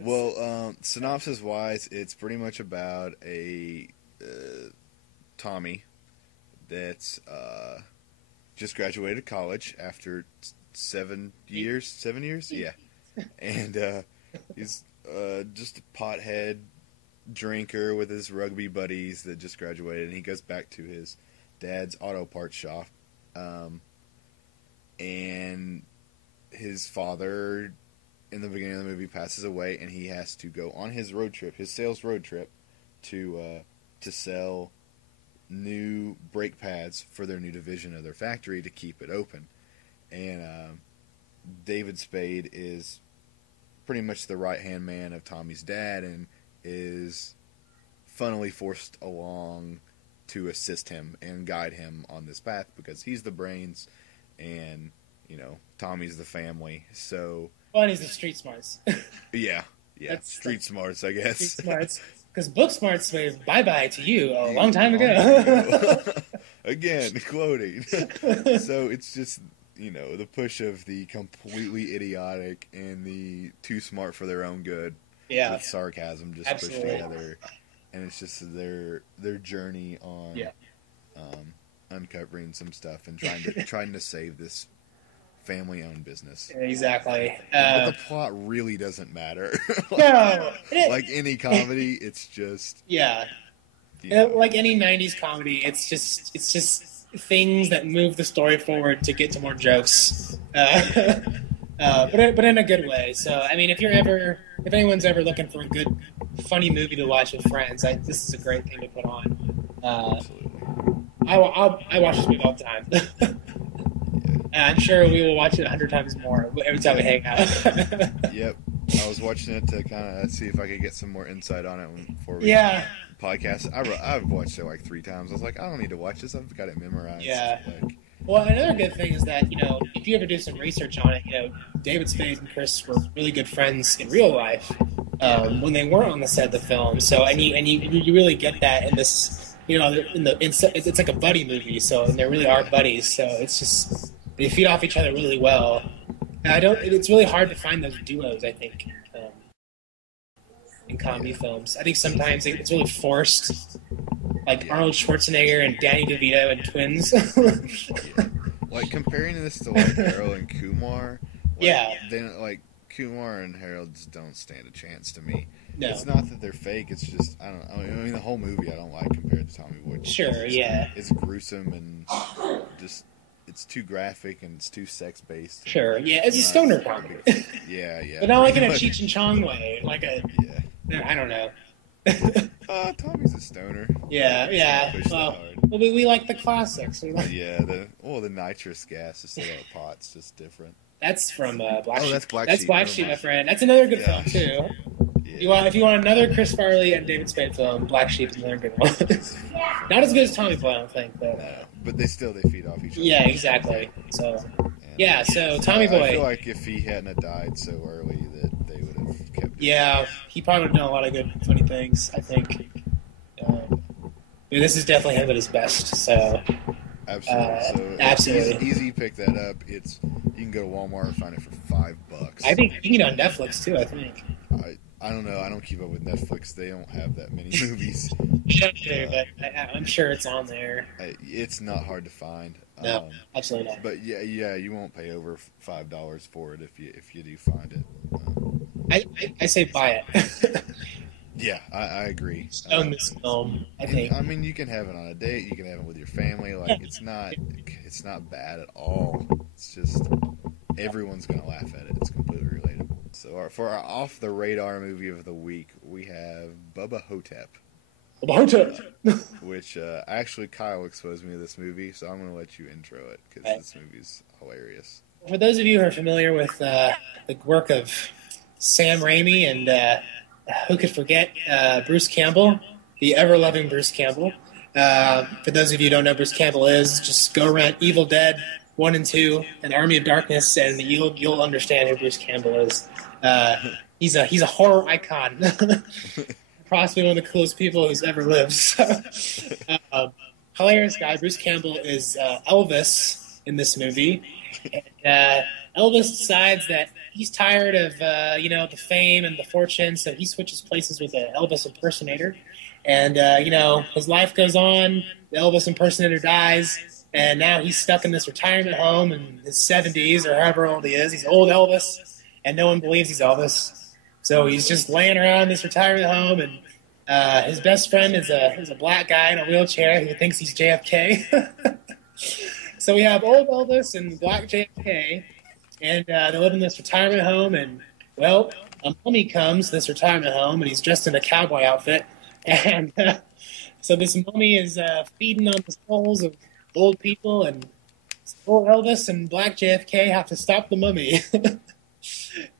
Well, synopsis-wise, it's pretty much about a Tommy that's just graduated college after 7 years. 7 years, yeah, and he's just a pothead drinker with his rugby buddies that just graduated, and he goes back to his dad's auto parts shop, and his father in the beginning of the movie passes away, and he has to go on his road trip, his sales road trip, to sell new brake pads for their new division of their factory to keep it open. And David Spade is pretty much the right-hand man of Tommy's dad and is funnily forced along to assist him and guide him on this path because he's the brains and, Tommy's the family. So... Well, and he's the street smarts. yeah. Street smarts, I guess. Street smarts. Because book smarts waved bye-bye to you a long time ago. Again, quoting. So it's just, the push of the completely idiotic and the too smart for their own good. Yeah. With sarcasm just Absolutely. pushed together. And it's just their journey on uncovering some stuff and trying to save this family-owned business. Exactly. But the plot really doesn't matter. No. Like any comedy, it's just... Yeah. Like any 90s comedy, it's just things that move the story forward to get to more jokes. But in a good way. So, I mean, if anyone's ever looking for a good, funny movie to watch with friends, this is a great thing to put on. Absolutely. I watch this movie all the time. And I'm sure we will watch it 100 times more every time we hang out. Yep. I was watching it to kind of see if I could get some more insight on it before we podcast. I've watched it like 3 times. I was like, I don't need to watch this. I've got it memorized. Yeah. Well, another good thing is that, if you ever do some research on it, David Spade and Chris were really good friends in real life when they weren't on the set of the film. So, and you really get that in this, it's like a buddy movie. So, and they really are buddies. So it's just... They feed off each other really well. And it's really hard to find those duos, I think, in comedy films. I think sometimes it's really forced. Like Arnold Schwarzenegger and Danny DeVito and twins. Like comparing this to like Harold and Kumar. Then Kumar and Harold just don't stand a chance to me. No. It's not that they're fake. It's just I mean, the whole movie I don't like compared to Tommy Boy. Sure, yeah. It's gruesome and just. It's too graphic and it's too sex-based. Sure, yeah, it's a stoner comedy. Yeah. But not like in a Cheech and Chong way. Like I don't know. Tommy's a stoner. Yeah. Well, we like the classics. The nitrous gas instead of pot's just different. That's from Black Sheep. That's Black Sheep. That's Black Sheep, my friend. That's another good film, too. Yeah. If you want another Chris Farley and David Spade film, Black Sheep is another good one. Not as good as Tommy Boy, I don't think. But they feed off each other. Yeah, exactly. So, so Tommy Boy. I feel like if he hadn't died so early that they would have kept it. Yeah, he probably would have done a lot of good, funny things, I think. This is definitely him at his best, so... Absolutely. Absolutely. Easy pick that up. You can go to Walmart and find it for $5. I think you can get it on Netflix, too, I think. I don't know. I don't keep up with Netflix. They don't have that many movies. But I'm sure it's on there. It's not hard to find. No, absolutely not. But yeah, you won't pay over $5 for it if you do find it. I say buy it. Yeah, I agree. Own this film, I think. I mean, you can have it on a date. You can have it with your family. Like it's not bad at all. It's just everyone's gonna laugh at it. It's completely relatable. So for our off the radar movie of the week, we have Bubba Ho-Tep. Which actually Kyle exposed me to this movie, so I'm going to let you intro it because this movie's hilarious. For those of you who are familiar with the work of Sam Raimi and who could forget Bruce Campbell, the ever-loving Bruce Campbell. For those of you who don't know who Bruce Campbell is, just go rent Evil Dead 1 and 2 and Army of Darkness, and you'll understand who Bruce Campbell is. He's a horror icon. Possibly one of the coolest people who's ever lived. Hilarious guy. Bruce Campbell is Elvis in this movie. Elvis decides that he's tired of the fame and the fortune, so he switches places with an Elvis impersonator. And his life goes on. The Elvis impersonator dies, and now he's stuck in this retirement home in his 70s or however old he is. He's old Elvis, and no one believes he's Elvis. So he's just laying around this retirement home, and his best friend is a black guy in a wheelchair who thinks he's JFK. So we have old Elvis and black JFK, and they live in this retirement home. And well, a mummy comes to this retirement home, and he's dressed in a cowboy outfit. And so this mummy is feeding on the souls of old people, and old Elvis and black JFK have to stop the mummy.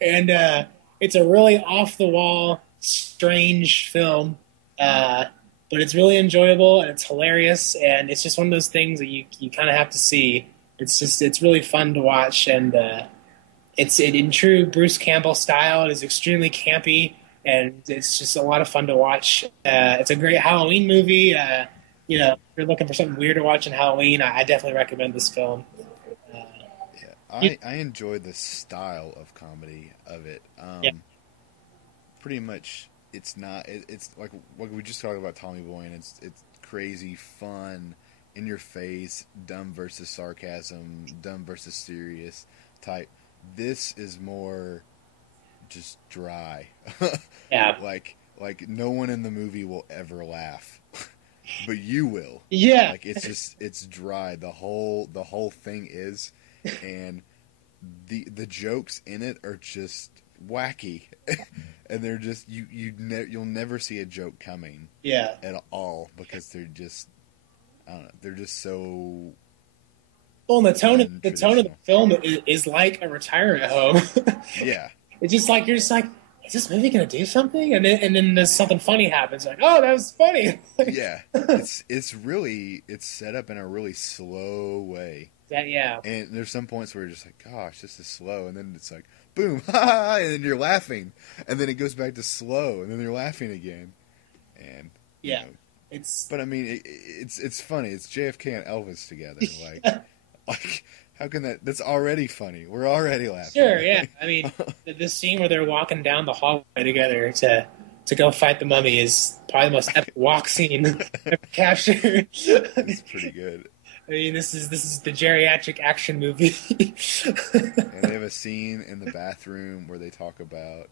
And it's a really off the wall, strange film, but it's really enjoyable and it's hilarious, and it's just one of those things that you kind of have to see. It's really fun to watch, and it's in true Bruce Campbell style. It is extremely campy, and it's just a lot of fun to watch. It's a great Halloween movie. If you're looking for something weird to watch in Halloween, I definitely recommend this film. I enjoy the style of comedy of it. Yeah. Pretty much, it's not. It's like we just talked about Tommy Boy, and it's crazy, fun, in your face, dumb versus sarcasm, dumb versus serious type. This is more just dry. Yeah. Like no one in the movie will ever laugh, but you will. Yeah. Like it's dry. The whole thing is, and the jokes in it are just wacky, and they're just you'll never see a joke coming. Yeah. At all, because they're just, I don't know, they're just so. Well, and the tone of the film is like a retirement home. Yeah. It's just like you're just like, is this movie gonna do something? And then there's something funny happens. Like, oh, that was funny. Yeah. It's set up in a really slow way. Yeah. And there's some points where you're just like, gosh, this is slow, and then it's like, boom, ha ha, and then you're laughing, and then it goes back to slow, and then you're laughing again, and yeah, But I mean, it's funny. It's JFK and Elvis together. Like how can that? That's already funny. We're already laughing. Sure, yeah. I mean, this scene where they're walking down the hallway together to go fight the mummy is probably the most epic walk scene ever captured. It's pretty good. I mean, this is the geriatric action movie. And they have a scene in the bathroom where they talk about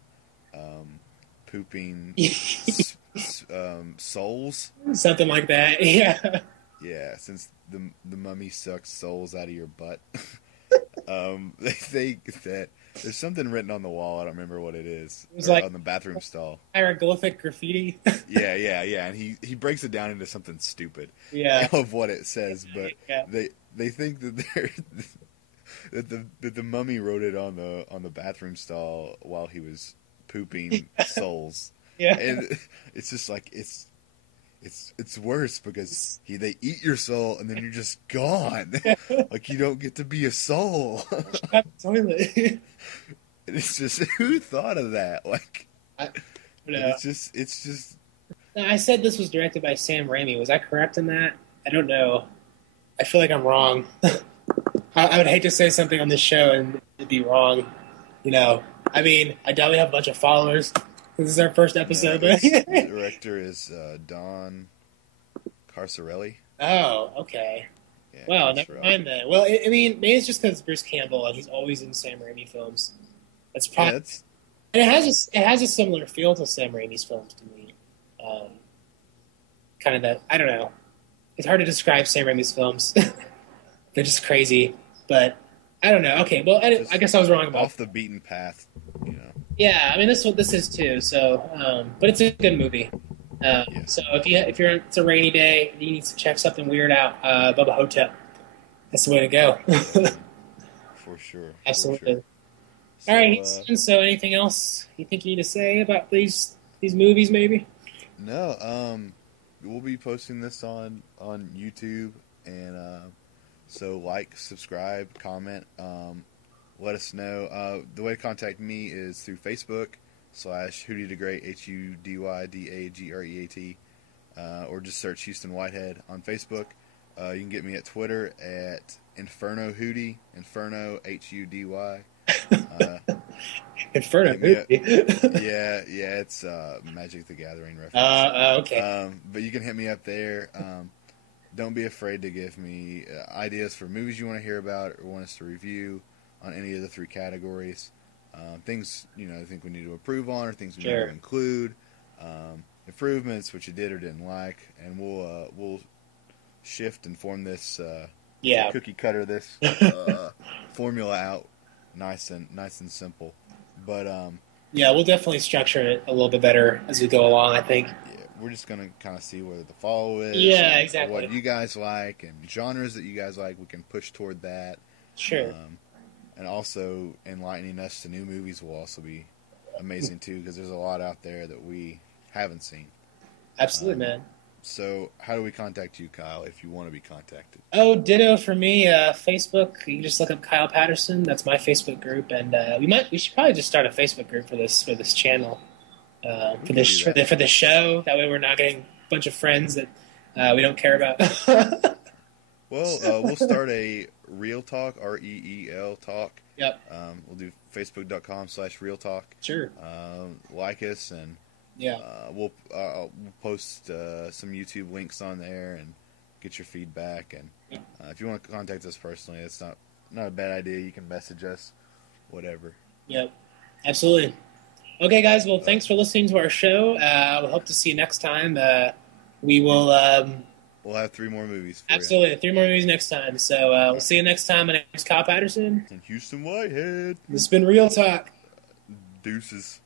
pooping souls. Something like that, yeah. Yeah, since the mummy sucks souls out of your butt. They think that there's something written on the wall. I don't remember what it is. It was like on the bathroom stall. Hieroglyphic graffiti. Yeah. And he breaks it down into something stupid. Yeah. Of what it says, but yeah. they think that that the mummy wrote it on the bathroom stall while he was pooping souls. Yeah. And it's just like it's worse because they eat your soul and then you're just gone. Like you don't get to be a soul. Toilet. It's just, who thought of that? Like, it's just. I said this was directed by Sam Raimi. Was I correct in that? I don't know. I feel like I'm wrong. I would hate to say something on this show and it'd be wrong. I mean, I doubt we have a bunch of followers. This is our first episode. The director is Don Carcerelli. Oh, okay. Yeah, well, never mind then. Well, I mean, maybe it's just because it's Bruce Campbell and he's always in Sam Raimi films. That's probably. And it has a similar feel to Sam Raimi's films to me. Kind of that, I don't know. It's hard to describe Sam Raimi's films. They're just crazy, but I don't know. Okay, well, I guess I was wrong about off the beaten path. Yeah, I mean this is too. So, but it's a good movie. So if you're it's a rainy day, you need to check something weird out. Bubba Ho-Tep. That's the way to go. For sure. Absolutely. For sure. All right. So anything else you think you need to say about these movies? Maybe. No. We'll be posting this on YouTube, and so like, subscribe, comment. Let us know. The way to contact me is through Facebook /HoodyDeGreat, HUDYDAGREAT, or just search Houston Whitehead on Facebook. You can get me at Twitter at Inferno Hootie, Inferno Hudy. Inferno Hit me up. movie. Yeah, it's Magic the Gathering reference. Okay. But you can hit me up there. Don't be afraid to give me ideas for movies you want to hear about or want us to review on any of the 3 categories. Things I think we need to improve on, or things we need to include. Improvements, which you did or didn't like, and we'll shift and form this cookie cutter this formula out nice and simple. But we'll definitely structure it a little bit better as we go along, I think. Yeah, we're just gonna kind of see where the follow is. Yeah, exactly. What you guys like and genres that you guys like, we can push toward that. Sure. And also enlightening us to new movies will also be amazing too, because there's a lot out there that we haven't seen. Absolutely, man. So, how do we contact you, Kyle, if you want to be contacted? Oh, ditto for me. Facebook. You can just look up Kyle Patterson. That's my Facebook group, and we should probably just start a Facebook group for this channel, for this show. That way, we're not getting a bunch of friends that we don't care about. Well, we'll start a Real Talk, REEL Talk. Yep. We'll do facebook.com/Real Talk. Sure. Like us, and we'll post some YouTube links on there and get your feedback. And if you want to contact us personally, it's not a bad idea. You can message us, whatever. Yep, absolutely. Okay, guys. Well, thanks for listening to our show. We'll hope to see you next time. We will. We'll have 3 more movies for absolutely you. 3 more movies next time. So we'll see you next time. My name is Kyle Patterson. And Houston Whitehead. This has been Real Talk. Deuces.